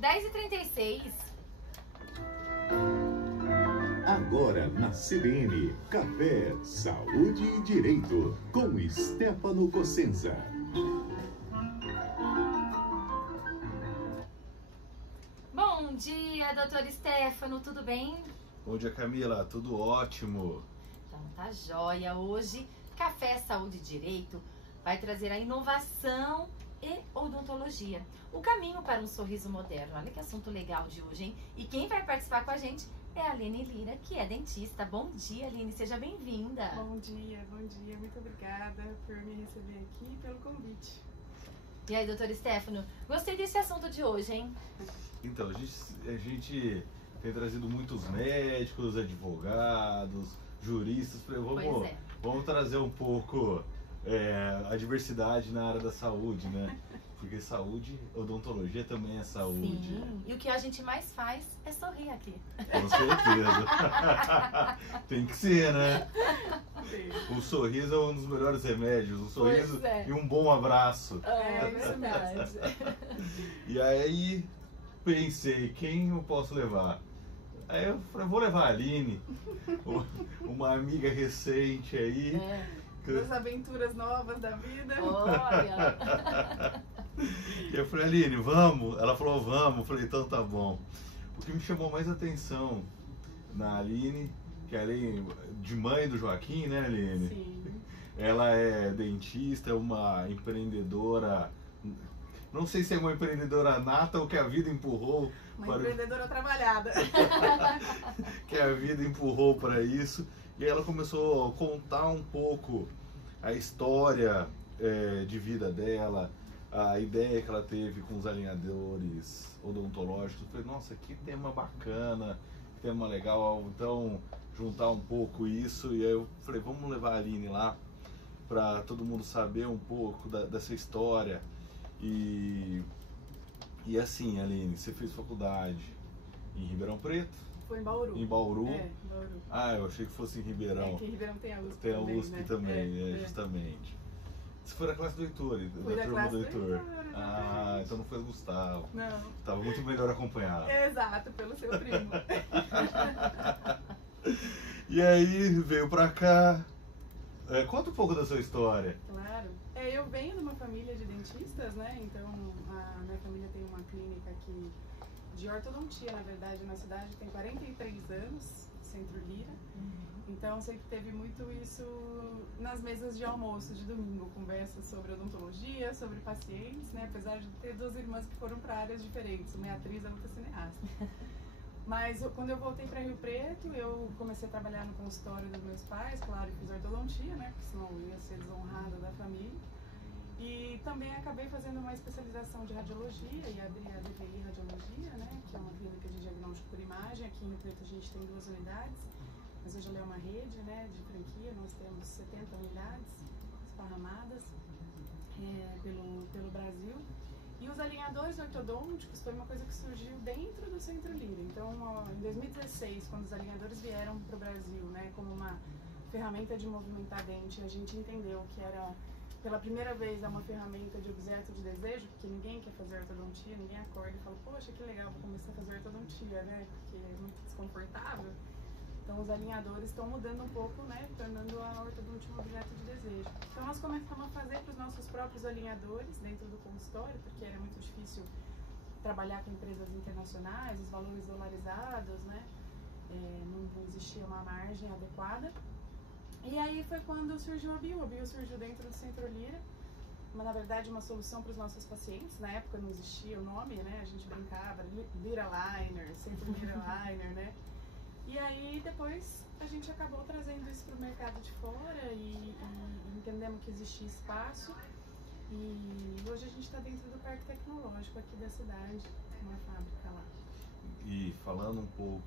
10h36. Agora na CBN, Café, Saúde e Direito, com Stefano Cossenza. Bom dia, doutor Stefano, tudo bem? Bom dia, Camila, tudo ótimo. Então tá jóia. Hoje, Café, Saúde e Direito vai trazer a inovação e odontologia. O caminho para um sorriso moderno. Olha que assunto legal de hoje, hein? E quem vai participar com a gente é a Aline Lira, que é dentista. Bom dia, Aline, seja bem-vinda. Bom dia, muito obrigada por me receber aqui e pelo convite. E aí, doutor Stefano, gostei desse assunto de hoje, hein? Então, a gente tem trazido muitos médicos, advogados, juristas, vamos trazer um pouco a diversidade na área da saúde, né? Porque saúde, odontologia também é saúde. Sim, e o que a gente mais faz é sorrir aqui. Com certeza. Tem que ser, né? O sorriso é um dos melhores remédios. Um sorriso e um bom abraço. É verdade. E aí pensei, quem eu posso levar? Aí eu falei, vou levar a Aline, uma amiga recente aí. Das aventuras novas da vida. Olha! E eu falei, Aline, vamos? Ela falou, vamos. Eu falei, então tá bom. O que me chamou mais atenção na Aline, que é além de mãe do Joaquim, né, Aline? Sim. Ela é dentista, é uma empreendedora. Não sei se é uma empreendedora nata ou que a vida empurrou. Empreendedora trabalhada. Que a vida empurrou para isso. E ela começou a contar um pouco a história de vida dela, a ideia que ela teve com os alinhadores odontológicos. Eu falei, nossa, que tema bacana, que tema legal. Então, juntar um pouco isso. E aí eu falei, vamos levar a Aline lá para todo mundo saber um pouco dessa história. E assim, Aline, você fez faculdade em Ribeirão Preto? Foi em Bauru. Em Bauru? Em Bauru. Ah, eu achei que fosse em Ribeirão. Que em Ribeirão tem a USP tem também, a USP né? também, justamente. Você foi da classe do Heitor? Fui da classe do Heitor. Ah, então não foi o Gustavo. Não. Tava muito melhor acompanhado. Exato, pelo seu primo. E aí, veio pra cá. Conta um pouco da sua história. Claro. Eu venho de uma família de dentistas, né? Então, a minha família tem uma clínica aqui de ortodontia, na verdade, na cidade, tem 43 anos, Centro Lira. Então, sempre teve muito isso nas mesas de almoço de domingo, conversas sobre odontologia, sobre pacientes, né? Apesar de ter duas irmãs que foram para áreas diferentes, uma é atriz, a outra é cineasta. Mas quando eu voltei para Rio Preto, eu comecei a trabalhar no consultório dos meus pais, claro, fiz ortodontia, né? Porque senão eu ia ser desonrada da família. E também acabei fazendo uma especialização de radiologia e abri a DVI Radiologia, né? Que é uma clínica de diagnóstico por imagem. Aqui em Rio Preto a gente tem 2 unidades, mas hoje ela é uma rede, né, de franquia. Nós temos 70 unidades esparramadas pelo Brasil. E os alinhadores ortodônticos foi uma coisa que surgiu dentro do Centro Lira. Então, em 2016, quando os alinhadores vieram para o Brasil, né, como uma ferramenta de movimentar dente, a gente entendeu que era, pela primeira vez, uma ferramenta de objeto de desejo, porque ninguém quer fazer ortodontia, ninguém acorda e fala, poxa, que legal, vou começar a fazer ortodontia, né, porque é muito desconfortável. Então, os alinhadores estão mudando um pouco, né, tornando a ortodontia um objeto de desejo. Então, nós começamos a fazer para os nossos próprios alinhadores dentro do consultório, porque era muito difícil trabalhar com empresas internacionais, os valores dolarizados, né, não existia uma margem adequada. E aí foi quando surgiu a Bio. A Bio surgiu dentro do Centro Lira, na verdade uma solução para os nossos pacientes. Na época não existia o nome, né, a gente brincava, Lira Liner, Centro Lira Liner, né. E aí depois a gente acabou trazendo isso para o mercado de fora e entendemos que existia espaço. E hoje a gente está dentro do Parque Tecnológico aqui da cidade, uma fábrica lá. E falando um pouco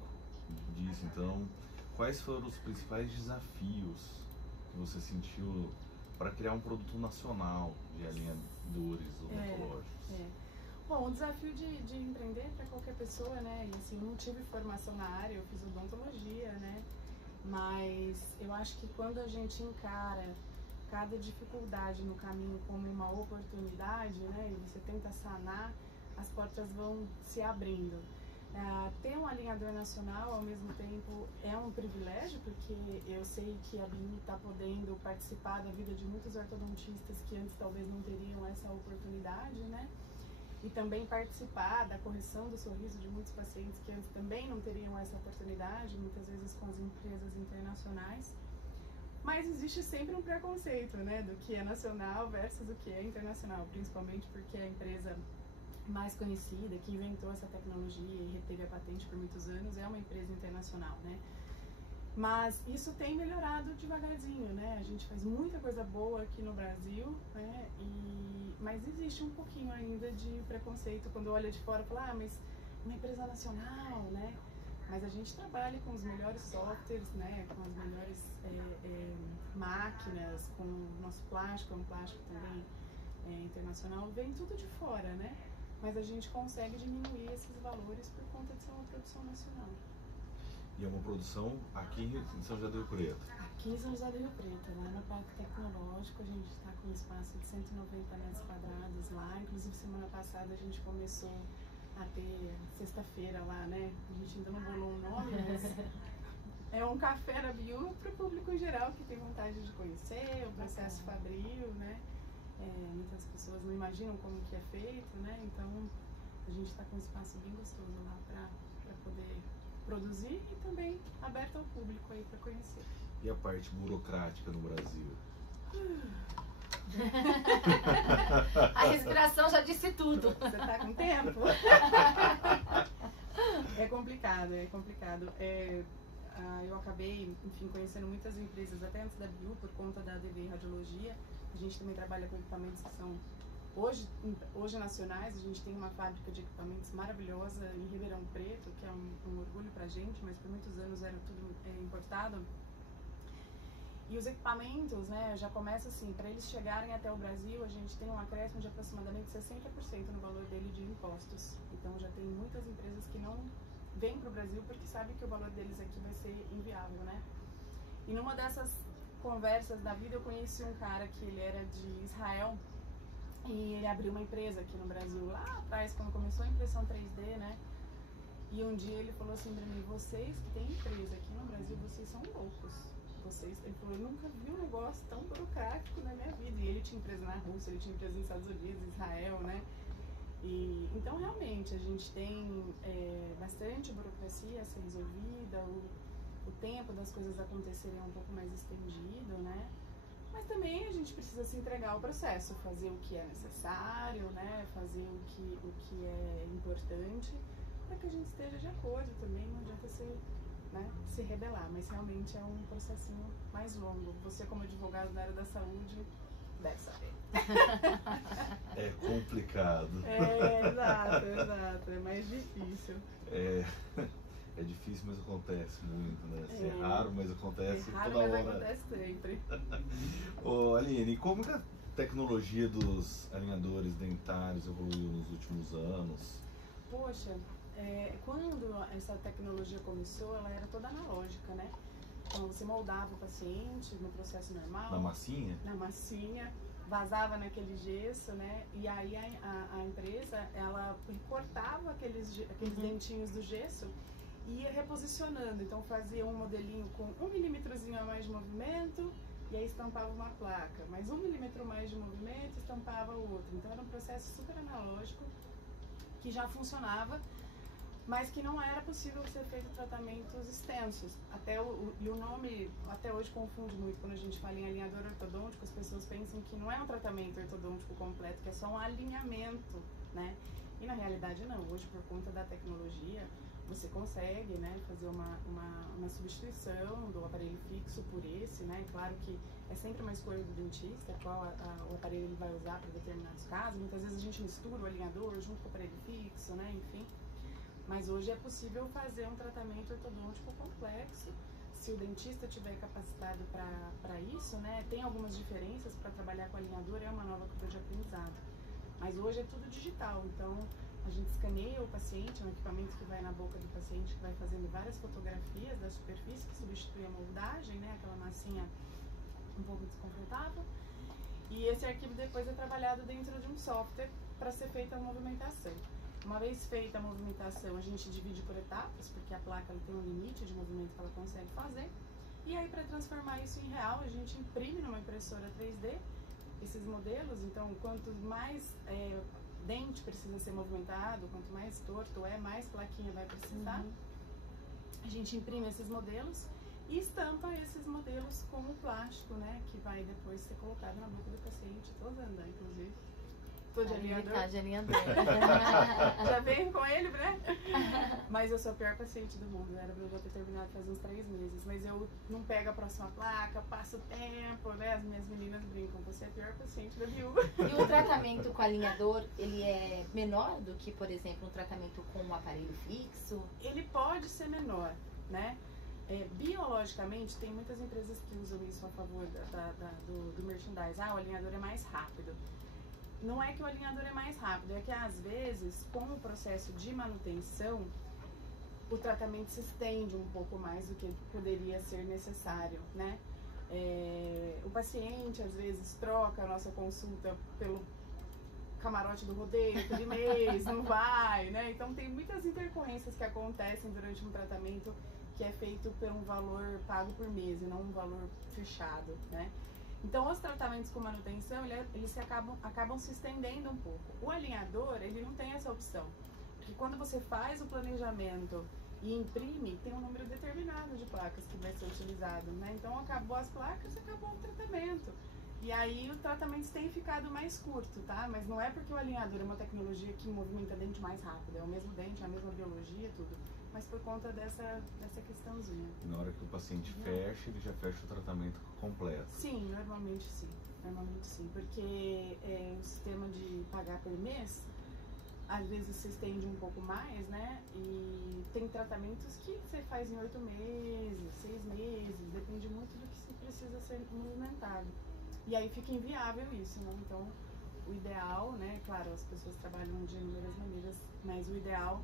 disso, então, quais foram os principais desafios que você sentiu para criar um produto nacional de alinhadores odontológicos? Bom, o desafio de empreender para qualquer pessoa, né? E assim, eu não tive formação na área, eu fiz odontologia, né? Mas eu acho que quando a gente encara cada dificuldade no caminho como uma oportunidade, né? E você tenta sanar, as portas vão se abrindo. Ter um alinhador nacional, ao mesmo tempo, é um privilégio, porque eu sei que a BIU está podendo participar da vida de muitos ortodontistas que antes talvez não teriam essa oportunidade, né? E também participar da correção do sorriso de muitos pacientes que antes também não teriam essa oportunidade, muitas vezes com as empresas internacionais. Mas existe sempre um preconceito, né, do que é nacional versus o que é internacional, principalmente porque a empresa mais conhecida, que inventou essa tecnologia e reteve a patente por muitos anos, é uma empresa internacional, né? Mas isso tem melhorado devagarzinho, né? A gente faz muita coisa boa aqui no Brasil, né? Mas existe um pouquinho ainda de preconceito quando olha de fora e fala, mas uma empresa nacional, né? Mas a gente trabalha com os melhores softwares, né? Com as melhores máquinas, com o nosso plástico, é um plástico também internacional, vem tudo de fora, né? Mas a gente consegue diminuir esses valores por conta de ser uma produção nacional. E é uma produção aqui em São José do Rio Preto? Aqui em São José do Rio Preto, lá no Parque Tecnológico, a gente está com um espaço de 190 metros quadrados lá. Inclusive, semana passada a gente começou a ter sexta-feira lá, né? A gente ainda não bolou um nome, mas é um café na BIU para o público em geral que tem vontade de conhecer o processo fabril, né? Muitas pessoas não imaginam como que é feito, né? Então a gente está com um espaço bem gostoso lá para poder produzir e também aberto ao público aí para conhecer. E a parte burocrática no Brasil? A respiração já disse tudo. Você tá com tempo? É complicado, é complicado. Eu acabei, enfim, conhecendo muitas empresas até antes da BIU por conta da ADV Radiologia. A gente também trabalha com equipamentos que são hoje nacionais. A gente tem uma fábrica de equipamentos maravilhosa em Ribeirão Preto, que é um orgulho pra gente, mas por muitos anos era tudo importado. E os equipamentos, né, já começa assim, para eles chegarem até o Brasil, a gente tem um acréscimo de aproximadamente 60% no valor dele de impostos. Então já tem muitas empresas que não vêm para o Brasil porque sabem que o valor deles aqui vai ser inviável, né? E numa dessas conversas da vida eu conheci um cara que ele era de Israel e ele abriu uma empresa aqui no Brasil lá atrás, quando começou a impressão 3D, né? E um dia ele falou assim pra mim, vocês que têm empresa aqui no Brasil, vocês são loucos. Ele falou, eu nunca vi um negócio tão burocrático na minha vida. E ele tinha empresa na Rússia, ele tinha empresa nos Estados Unidos, Israel, né? Então realmente a gente tem bastante burocracia a ser resolvida, o tempo das coisas acontecerem é um pouco mais estendido, né? Mas também a gente precisa se entregar ao processo, fazer o que é necessário, né? Fazer o que é importante, para que a gente esteja de acordo também, não adianta se rebelar, mas realmente é um processinho mais longo. Você, como advogado da área da saúde, deve saber. É complicado. Exato, é mais difícil. É difícil, mas acontece muito, né? É raro, mas acontece raro, toda mas hora. Acontece sempre. Ô, Aline, como que a tecnologia dos alinhadores dentários evoluiu nos últimos anos? Poxa, quando essa tecnologia começou, ela era toda analógica, né? Então você moldava o paciente no processo normal. Na massinha? Na massinha, vazava naquele gesso, né? E aí a empresa, ela cortava aqueles dentinhos do gesso e ia reposicionando. Então fazia um modelinho com 1 milímetrozinho a mais de movimento e aí estampava uma placa. Mais 1 milímetro mais de movimento, estampava outro. Então era um processo super analógico que já funcionava, mas que não era possível ser feito tratamentos extensos. E o nome até hoje confunde muito quando a gente fala em alinhador ortodôntico, as pessoas pensam que não é um tratamento ortodôntico completo, que é só um alinhamento, né? E na realidade não, hoje por conta da tecnologia você consegue, né, fazer uma substituição do aparelho fixo por esse, né? Claro que é sempre uma escolha do dentista, qual o aparelho ele vai usar para determinados casos. Muitas vezes a gente mistura o alinhador junto com o aparelho fixo, né? Enfim. Mas hoje é possível fazer um tratamento ortodôntico complexo, se o dentista tiver capacitado para isso, né? Tem algumas diferenças para trabalhar com alinhador, é uma nova curva de aprendizado. Mas hoje é tudo digital, então a gente escaneia o paciente, é um equipamento que vai na boca do paciente, que vai fazendo várias fotografias da superfície, que substitui a moldagem, né? Aquela massinha um pouco desconfortável. E esse arquivo depois é trabalhado dentro de um software para ser feita a movimentação. Uma vez feita a movimentação, a gente divide por etapas, porque a placa ela tem um limite de movimento que ela consegue fazer. E aí, para transformar isso em real, a gente imprime numa impressora 3D esses modelos. Então, quanto mais dente precisa ser movimentado, quanto mais torto mais plaquinha vai precisar. A gente imprime esses modelos e estampa esses modelos com o plástico, né? Que vai depois ser colocado na boca do paciente. Tô andando, inclusive. Tô de alinhador. Tá de alinhador. Já venho com ele, né? Mas eu sou a pior paciente do mundo. Era pra eu já ter terminado faz uns 3 meses. Mas eu não pego a próxima placa, passo o tempo, né? As minhas meninas brincam. Você é a pior paciente da viúva. E o tratamento com alinhador, ele é menor do que, por exemplo, um tratamento com um aparelho fixo? Ele pode ser menor, né? Biologicamente, tem muitas empresas que usam isso a favor do merchandise. O alinhador é mais rápido. Não é que o alinhador é mais rápido, é que às vezes, com o processo de manutenção, o tratamento se estende um pouco mais do que poderia ser necessário, né? O paciente, às vezes, troca a nossa consulta pelo camarote do rodeio de mês, não vai, né? Então, tem muitas intercorrências que acontecem durante um tratamento que é feito por um valor pago por mês e não um valor fechado, né? Então, os tratamentos com manutenção, eles acabam se estendendo um pouco. O alinhador, ele não tem essa opção. Porque quando você faz o planejamento e imprime, tem um número determinado de placas que vai ser utilizado, né? Então, acabou as placas, acabou o tratamento. E aí, o tratamento tem ficado mais curto, tá? Mas não é porque o alinhador é uma tecnologia que movimenta dente mais rápido. É o mesmo dente, é a mesma biologia, tudo. Mas por conta dessa questãozinha. Na hora que o paciente fecha, ele já fecha o tratamento completo. Sim, normalmente sim. Normalmente sim, porque o sistema de pagar por mês, às vezes se estende um pouco mais, né? E tem tratamentos que você faz em 8 meses, 6 meses, depende muito do que se precisa ser movimentado. E aí fica inviável isso, né? Então, o ideal, né? Claro, as pessoas trabalham de inúmeras maneiras, mas o ideal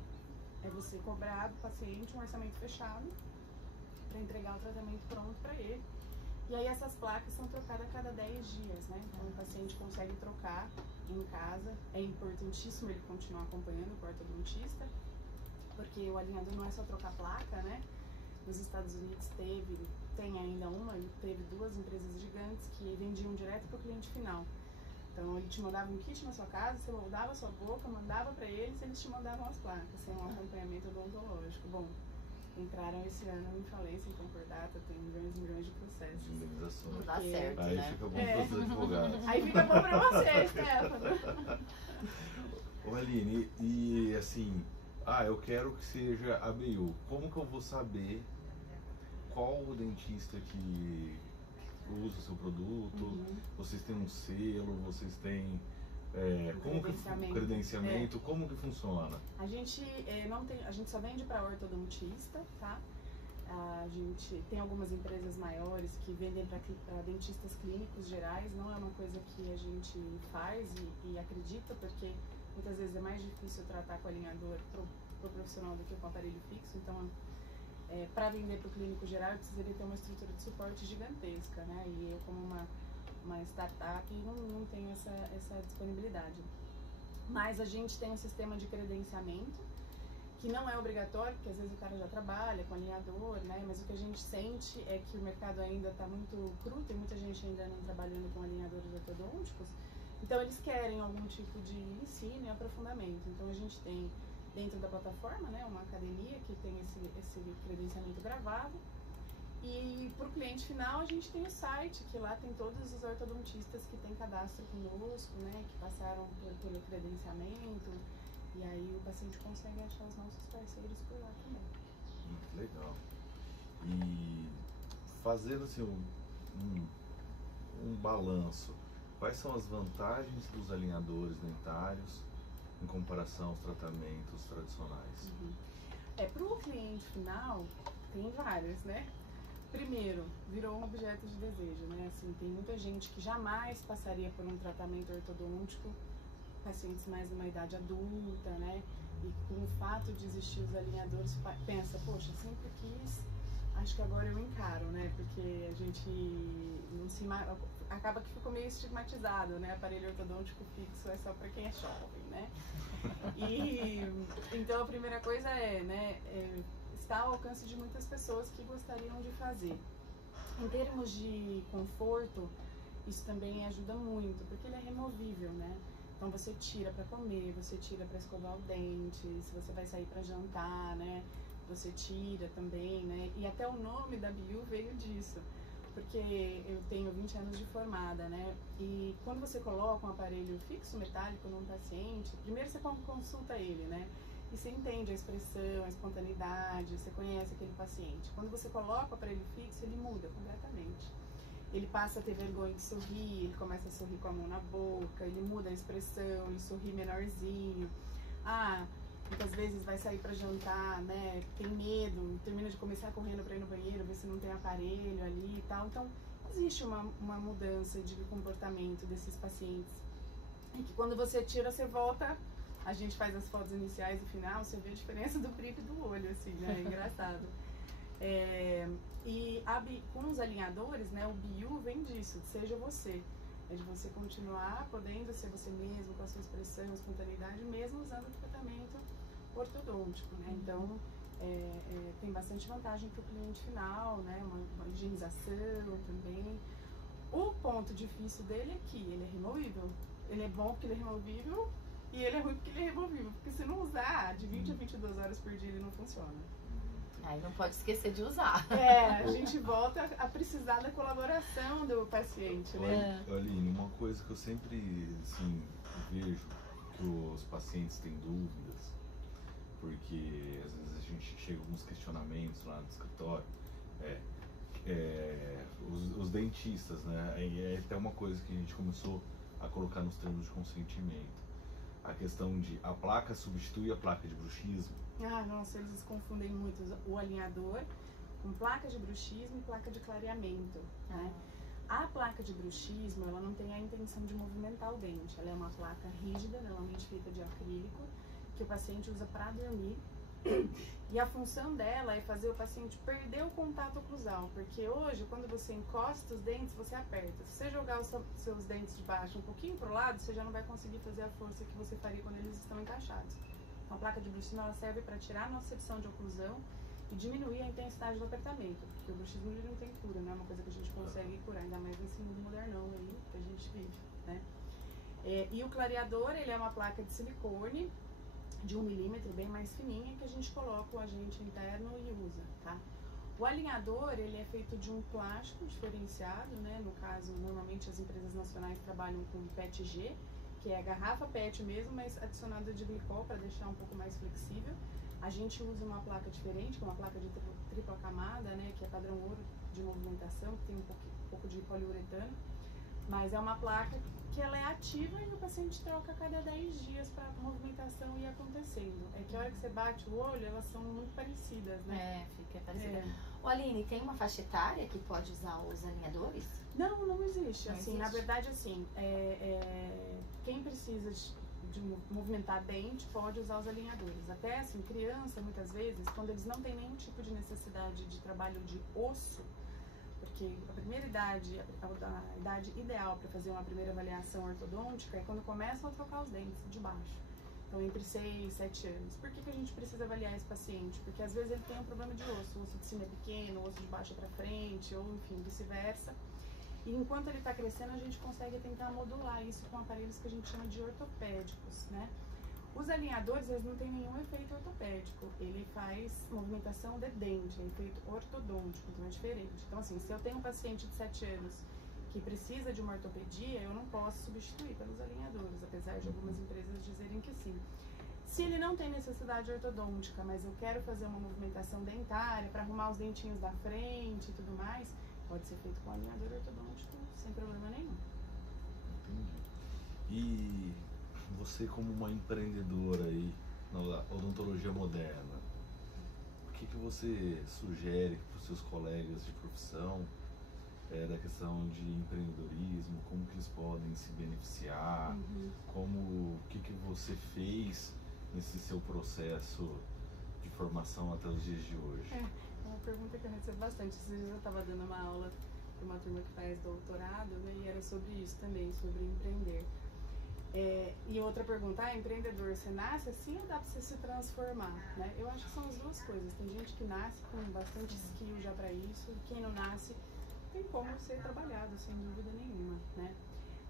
é você cobrar do paciente um orçamento fechado para entregar o tratamento pronto para ele. E aí essas placas são trocadas a cada 10 dias, né? Então o paciente consegue trocar em casa. É importantíssimo ele continuar acompanhando o ortodontista, porque o alinhador não é só trocar placa, né? Nos Estados Unidos tem ainda teve 2 empresas gigantes que vendiam direto para o cliente final. Então, ele te mandava um kit na sua casa, você moldava a sua boca, mandava para eles te mandavam as placas, sem um acompanhamento odontológico. Bom, entraram esse ano em falência, em concordata, tem milhões e milhões de processos. De indenizações. Não dá certo, Aí né? fica bom para os advogados. Aí fica bom para você, Stefano. Ô Aline, e assim, eu quero que seja a BU. Como que eu vou saber qual o dentista que usa o seu produto? Vocês têm um selo, vocês têm como que credenciamento, como que funciona? A gente a gente só vende para ortodontista, tá? A gente tem algumas empresas maiores que vendem para dentistas clínicos gerais. Não é uma coisa que a gente faz e acredita, porque muitas vezes é mais difícil tratar com alinhador pro profissional do que com aparelho fixo. Então, para vender para o clínico geral, eu precisaria ter uma estrutura de suporte gigantesca, né? E eu, como uma startup, não tenho essa disponibilidade. Mas a gente tem um sistema de credenciamento, que não é obrigatório, porque às vezes o cara já trabalha com alinhador, né? Mas o que a gente sente é que o mercado ainda está muito cru, tem muita gente ainda não trabalhando com alinhadores ortodônticos, então eles querem algum tipo de ensino e aprofundamento. Então a gente tem dentro da plataforma, né, uma academia que tem esse credenciamento gravado. E para o cliente final a gente tem o site, que lá tem todos os ortodontistas que têm cadastro conosco, né, que passaram pelo credenciamento. E aí o paciente consegue achar os nossos parceiros por lá também. Muito legal. E fazendo assim um balanço, quais são as vantagens dos alinhadores dentários em comparação aos tratamentos tradicionais? Para o cliente final, tem várias, né? Primeiro, virou um objeto de desejo, né? Assim, tem muita gente que jamais passaria por um tratamento ortodôntico, pacientes mais numa idade adulta, né? E com o fato de existir os alinhadores, pensa, poxa, sempre quis, acho que agora eu encaro, né? Porque a gente não se acaba que ficou meio estigmatizado, né? Aparelho ortodôntico fixo é só para quem é jovem, né? E então a primeira coisa está ao alcance de muitas pessoas que gostariam de fazer. Em termos de conforto, isso também ajuda muito, porque ele é removível, né? Então você tira para comer, você tira para escovar o dente, se você vai sair para jantar, né? Você tira também, né? E até o nome da BIU veio disso, porque eu tenho 20 anos de formada, né? E quando você coloca um aparelho fixo metálico num paciente, primeiro você consulta ele, né? E você entende a expressão, a espontaneidade, você conhece aquele paciente. Quando você coloca o aparelho fixo, ele muda completamente. Ele passa a ter vergonha de sorrir, ele começa a sorrir com a mão na boca, ele muda a expressão, ele sorri menorzinho. Muitas vezes vai sair para jantar, né? Tem medo, termina de começar correndo para ir no banheiro, ver se não tem aparelho ali e tal. Então, existe uma mudança de comportamento desses pacientes. E que quando você tira, você volta, a gente faz as fotos iniciais e final, você vê a diferença do brilho do olho, assim, né? É engraçado. Com os alinhadores, né? O BIU vem disso, seja você. É de você continuar podendo ser você mesmo, com a sua expressão, espontaneidade, mesmo usando o tratamento ortodôntico, né? Então, tem bastante vantagem para o cliente final, né? Uma higienização também. O ponto difícil dele é que ele é removível. Ele é bom porque ele é removível e ele é ruim porque ele é removível. Porque se não usar, de 20 a 22 horas por dia ele não funciona. Aí não pode esquecer de usar. A gente volta a precisar da colaboração do paciente, né? Aline, uma coisa que eu sempre assim, vejo que os pacientes têm dúvidas, porque às vezes a gente chega a alguns questionamentos lá no escritório, os dentistas, né? É até uma coisa que a gente começou a colocar nos termos de consentimento. A questão de a placa substitui a placa de bruxismo. Nossa, eles confundem muito o alinhador com placa de bruxismo e placa de clareamento, né? A placa de bruxismo, ela não tem a intenção de movimentar o dente. Ela é uma placa rígida, normalmente feita de acrílico, que o paciente usa para dormir. E a função dela é fazer o paciente perder o contato oclusal, porque hoje, quando você encosta os dentes, você aperta. Se você jogar os seus dentes de baixo um pouquinho para o lado, você já não vai conseguir fazer a força que você faria quando eles estão encaixados. Então, a placa de bruxismo ela serve para tirar a nocicepção de oclusão e diminuir a intensidade do apertamento, porque o bruxismo não tem cura, não é uma coisa que a gente consegue curar, ainda mais nesse mundo modernão aí que a gente vive, né? E o clareador, ele é uma placa de silicone de 1 milímetro, bem mais fininha, que a gente coloca o agente interno e usa, tá? O alinhador, ele é feito de um plástico diferenciado, né? No caso, normalmente as empresas nacionais trabalham com PETG, que é a garrafa PET mesmo, mas adicionada de glicol para deixar um pouco mais flexível. A gente usa uma placa diferente, que é uma placa de tripla camada, né? Que é padrão ouro de movimentação, que tem um pouco de poliuretano. Mas é uma placa que ela é ativa e o paciente troca a cada 10 dias para a movimentação ir acontecendo. É que a hora que você bate o olho, elas são muito parecidas, né? Fica parecida. Aline, tem uma faixa etária que pode usar os alinhadores? Não existe. Não assim, existe. Na verdade, assim, quem precisa de movimentar dente pode usar os alinhadores. Até assim, criança, muitas vezes, quando eles não têm nenhum tipo de necessidade de trabalho de osso, porque a primeira idade, a idade ideal para fazer uma primeira avaliação ortodôntica é quando começam a trocar os dentes de baixo. Então, entre 6 e 7 anos. Por que a gente precisa avaliar esse paciente? Porque às vezes ele tem um problema de osso. O osso de cima é pequeno, o osso de baixo é para frente, ou enfim, vice-versa. E enquanto ele está crescendo, a gente consegue tentar modular isso com aparelhos que a gente chama de ortopédicos, né? Os alinhadores, eles não têm nenhum efeito ortopédico. Ele faz movimentação de dente, é efeito ortodôntico, então é diferente. Então, assim, se eu tenho um paciente de 7 anos que precisa de uma ortopedia, eu não posso substituir pelos alinhadores, apesar de algumas empresas dizerem que sim. Se ele não tem necessidade ortodôntica, mas eu quero fazer uma movimentação dentária para arrumar os dentinhos da frente e tudo mais, pode ser feito com alinhador ortodôntico sem problema nenhum. Entendi. E você, como uma empreendedora aí na odontologia moderna, o que você sugere para os seus colegas de profissão da questão de empreendedorismo, como que eles podem se beneficiar, o que você fez nesse seu processo de formação até os dias de hoje? É uma pergunta que eu recebo bastante. Esses dias eu estava dando uma aula uma turma que faz doutorado, né, e era sobre isso também, sobre empreender. E outra pergunta, empreendedor, você nasce assim ou dá pra você se transformar? Né? Eu acho que são as duas coisas. Tem gente que nasce com bastante skill já pra isso, e quem não nasce tem como ser trabalhado, sem dúvida nenhuma, né?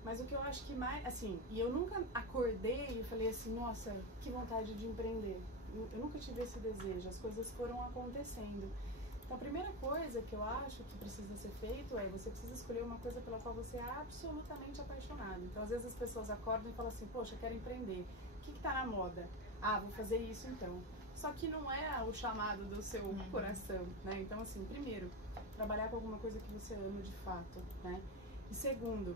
Mas o que eu acho que mais, assim, e eu nunca acordei e falei assim, nossa, que vontade de empreender. Eu nunca tive esse desejo, as coisas foram acontecendo. Então a primeira coisa que eu acho que precisa ser feito é, você precisa escolher uma coisa pela qual você é absolutamente apaixonado. Então às vezes as pessoas acordam e falam assim, poxa, eu quero empreender. O que tá na moda? Ah, vou fazer isso então. Só que não é o chamado do seu coração, né? Então assim, primeiro, trabalhar com alguma coisa que você ama de fato, né? E segundo,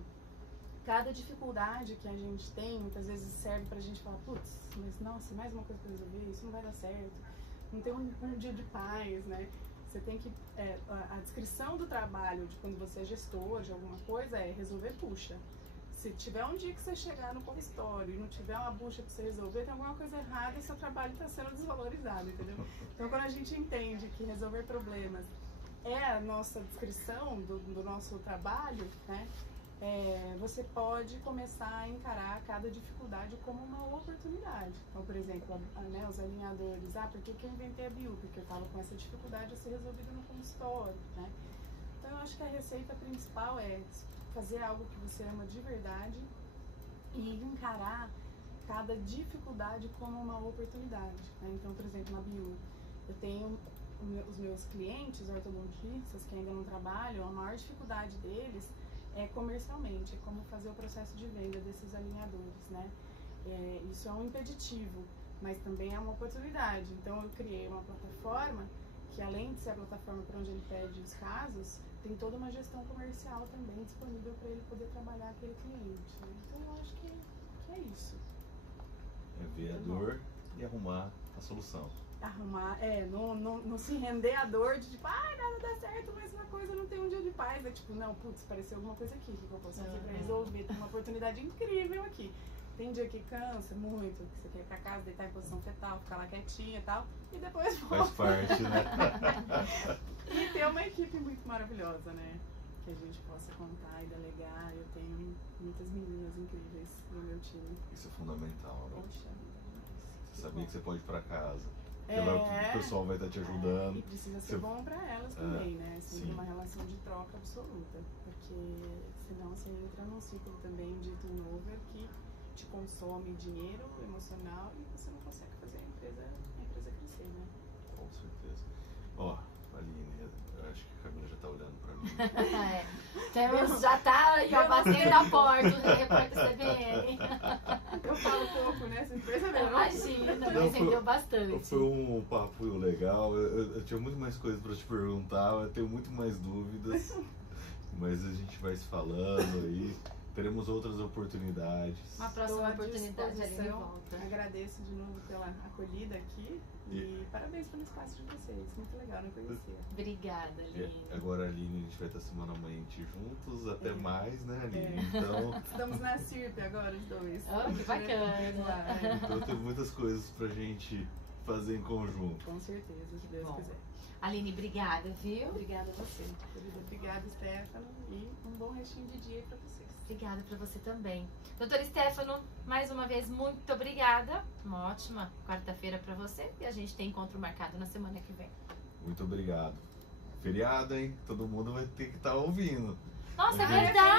cada dificuldade que a gente tem, muitas vezes serve pra gente falar, putz, mas nossa, mais uma coisa pra resolver, isso não vai dar certo, não tem um dia de paz, né? Você tem que, a descrição do trabalho de quando você é gestor de alguma coisa é resolver puxa. Se tiver um dia que você chegar no consultório e não tiver uma bucha pra você resolver, tem alguma coisa errada e seu trabalho está sendo desvalorizado, entendeu? Então quando a gente entende que resolver problemas é a nossa descrição do nosso trabalho, né? Você pode começar a encarar cada dificuldade como uma oportunidade. Então, por exemplo, né, os alinhadores, por que eu inventei a BIU? Porque eu estava com essa dificuldade a ser resolvida no consultório, né? Então, eu acho que a receita principal é fazer algo que você ama de verdade e encarar cada dificuldade como uma oportunidade, né? Então, por exemplo, na BIU, eu tenho os meus clientes ortodontistas que ainda não trabalham, a maior dificuldade deles é comercialmente, é como fazer o processo de venda desses alinhadores, né? Isso é um impeditivo, mas também é uma oportunidade. Então eu criei uma plataforma que, além de ser a plataforma para onde ele pede os casos, tem toda uma gestão comercial também disponível para ele poder trabalhar aquele cliente, né? Então eu acho que é isso. É ver a dor e arrumar a solução. Arrumar, não se render à dor de tipo, nada dá certo, mas uma coisa não tem um dia de paz. É tipo, não, putz, apareceu alguma coisa aqui, que eu posso aqui pra resolver, tem uma oportunidade incrível aqui. Tem dia que cansa muito, que você quer ir pra casa, deitar em posição fetal, ficar lá quietinha e tal, e depois volta. Faz parte, né? E ter uma equipe muito maravilhosa, né? Que a gente possa contar e delegar. Eu tenho muitas meninas incríveis no meu time. Isso é fundamental, né? Poxa, Você sabia que você pode ir pra casa. O pessoal vai estar te ajudando. E precisa ser bom para elas também, né? Sempre sim. uma relação de troca absoluta. Porque senão você entra num ciclo também de turnover que te consome dinheiro emocional e você não consegue fazer a empresa crescer, né? Com certeza. Ó, Aline, eu acho que a Camila já tá olhando pra mim. Então, já tá aí, ó, batendo a porta do repórter CBN. Eu falo pouco, né? Vocês perceberam? Imagina, mas rendeu bastante. Foi um papo legal. Eu tinha muito mais coisas pra te perguntar, eu tenho muito mais dúvidas. Mas a gente vai se falando aí. Teremos outras oportunidades. Uma próxima oportunidade ali de volta. Agradeço de novo pela acolhida aqui e parabéns pelo espaço de vocês. Muito legal, não conhecia. Obrigada, Aline. Agora, Aline, a gente vai estar semanalmente juntos, até mais, né, Aline? Então... Estamos na CIRP agora, os dois. Oh, que bacana! Então tem muitas coisas pra gente fazer em conjunto. Com certeza, se Deus quiser. Aline, obrigada, viu? Obrigada a você. Obrigada, Stefano, e um bom restinho de dia pra vocês. Obrigada pra você também. Doutor Stefano, mais uma vez, muito obrigada. Uma ótima quarta-feira pra você e a gente tem encontro marcado na semana que vem. Muito obrigado. Feriado, hein? Todo mundo vai ter que estar ouvindo. Nossa, é verdade!